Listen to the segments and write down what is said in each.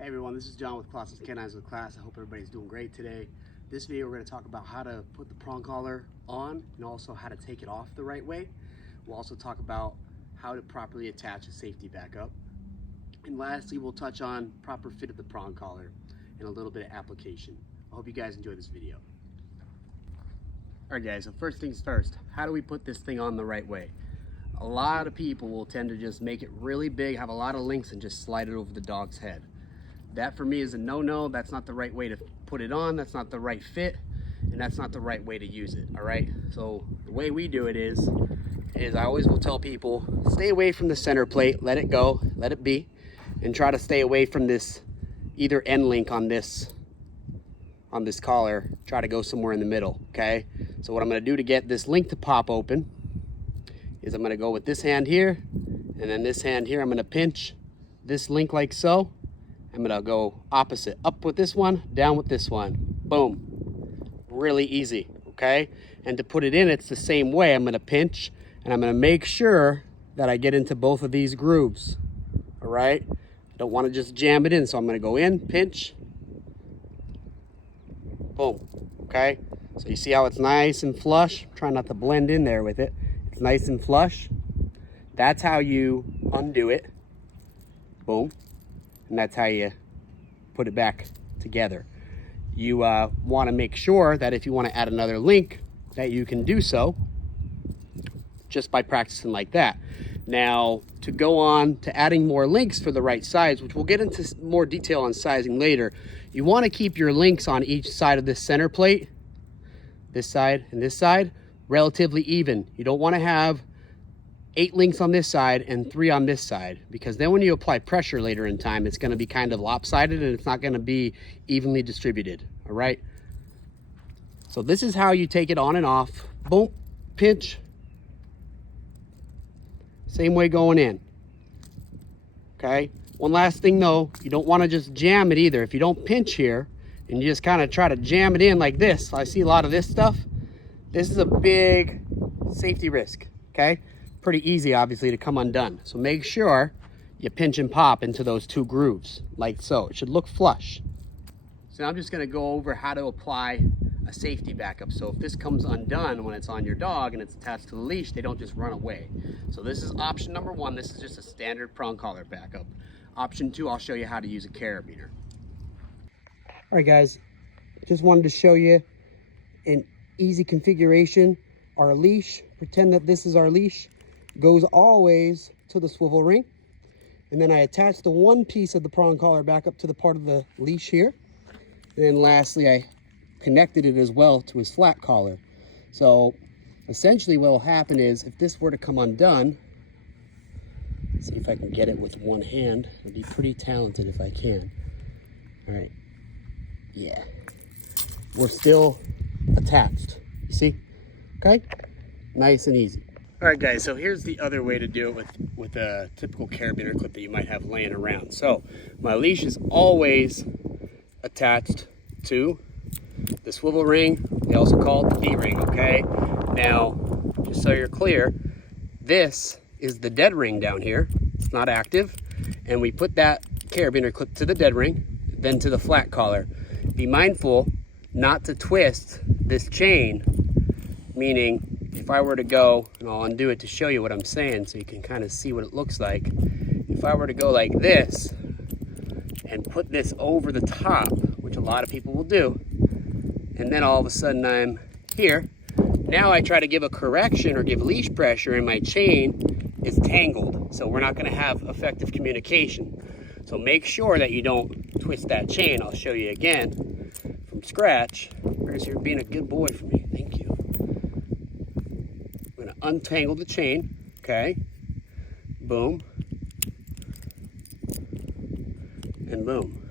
Hey everyone, this is John with Colossus Canines with Class. I hope everybody's doing great today. This video we're going to talk about how to put the prong collar on and also how to take it off the right way. We'll also talk about how to properly attach a safety backup. And lastly, we'll touch on proper fit of the prong collar and a little bit of application. I hope you guys enjoy this video. Alright guys, so first things first, how do we put this thing on the right way? A lot of people will tend to just make it really big, have a lot of links, and just slide it over the dog's head. That for me is a no-no. That's not the right way to put it on. That's not the right fit, and that's not the right way to use it, all right? So the way we do it is I always will tell people, stay away from the center plate, let it go, let it be, and try to stay away from this either end link on this collar. Try to go somewhere in the middle, okay? So what I'm gonna do to get this link to pop open is I'm gonna go with this hand here, and then this hand here, I'm gonna pinch this link like so. I'm gonna go opposite, up with this one, down with this one, boom. Really easy, okay? And to put it in, it's the same way. I'm gonna pinch, and I'm gonna make sure that I get into both of these grooves, all right? I don't wanna just jam it in, so I'm gonna go in, pinch, boom, okay? So you see how it's nice and flush? Try not to blend in there with it. It's nice and flush. That's how you undo it, boom. And that's how you put it back together. You want to make sure that if you want to add another link, that you can do so just by practicing like that. Now, to go on to adding more links for the right size, which we'll get into more detail on sizing later, you want to keep your links on each side of this center plate, this side and this side, relatively even. You don't want to have 8 links on this side and 3 on this side, because then when you apply pressure later in time, it's going to be kind of lopsided and it's not going to be evenly distributed. All right, so this is how you take it on and off. Boom, pinch, same way going in. Okay, one last thing though, you don't want to just jam it either. If you don't pinch here and you just kind of try to jam it in like this, I see a lot of this stuff. This is a big safety risk. Okay, pretty easy obviously to come undone. So make sure you pinch and pop into those 2 grooves like so. It should look flush. So now I'm just going to go over how to apply a safety backup. So if this comes undone when it's on your dog and it's attached to the leash, they don't just run away. So this is option number 1. This is just a standard prong collar backup. Option 2, I'll show you how to use a carabiner. All right guys, just wanted to show you an easy configuration. Our leash, pretend that this is our leash, goes always to the swivel ring, and then I attach the one piece of the prong collar back up to the part of the leash here, and then lastly I connected it as well to his flat collar. So essentially what will happen is, if this were to come undone, let's see if I can get it with one hand. I'd be pretty talented if I can. All right, yeah, we're still attached, you see? Okay, nice and easy. All right guys, so here's the other way to do it with a typical carabiner clip that you might have laying around. So my leash is always attached to the swivel ring. They also call it the D-ring, okay? Now, just so you're clear, this is the dead ring down here. It's not active. And we put that carabiner clip to the dead ring, then to the flat collar. Be mindful not to twist this chain, meaning if I were to go, and I'll undo it to show you what I'm saying so you can kind of see what it looks like. If I were to go like this and put this over the top, which a lot of people will do, and then all of a sudden I'm here, now I try to give a correction or give leash pressure and my chain is tangled. So we're not going to have effective communication. So make sure that you don't twist that chain. I'll show you again from scratch. Chris, you're being a good boy for me. Thank you. I'm going to untangle the chain. Okay. Boom. And boom.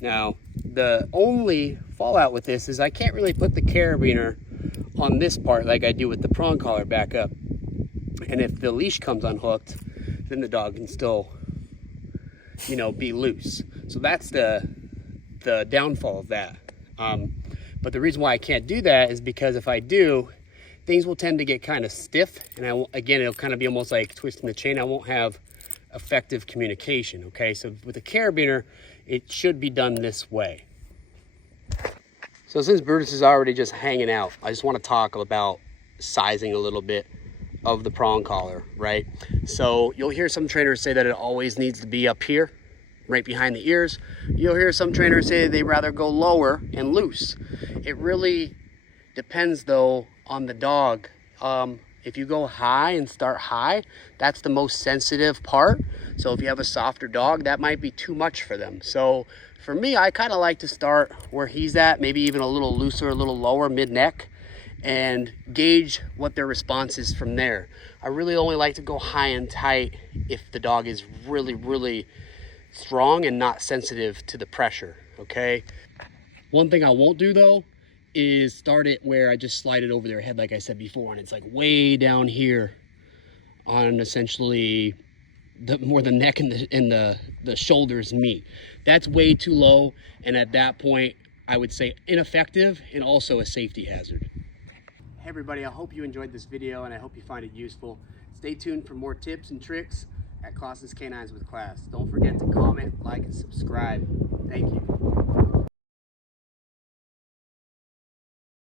Now, the only fallout with this is I can't really put the carabiner on this part like I do with the prong collar back up. And if the leash comes unhooked, then the dog can still, you know, be loose. So that's the downfall of that. But the reason why I can't do that is because if I do, things will tend to get kind of stiff, and again, it'll kind of be almost like twisting the chain. I won't have effective communication, okay? So with a carabiner, it should be done this way. So since Brutus is already just hanging out, I just want to talk about sizing a little bit of the prong collar, right? So you'll hear some trainers say that it always needs to be up here, right behind the ears. You'll hear some trainers say they'd rather go lower and loose. It really depends though on the dog. If you go high and start high, that's the most sensitive part. So if you have a softer dog, that might be too much for them. So for me, I kind of like to start where he's at, maybe even a little looser, a little lower mid-neck, and gauge what their response is from there. I really only like to go high and tight if the dog is really, really strong and not sensitive to the pressure, okay? One thing I won't do though is start it where I just slide it over their head like I said before, and it's like way down here on essentially where the neck and the shoulders meet. That's way too low, and at that point I would say ineffective and also a safety hazard. Hey everybody, I hope you enjoyed this video and I hope you find it useful. Stay tuned for more tips and tricks at Claas's Canines with Claas. Don't forget to comment, like, and subscribe. Thank you.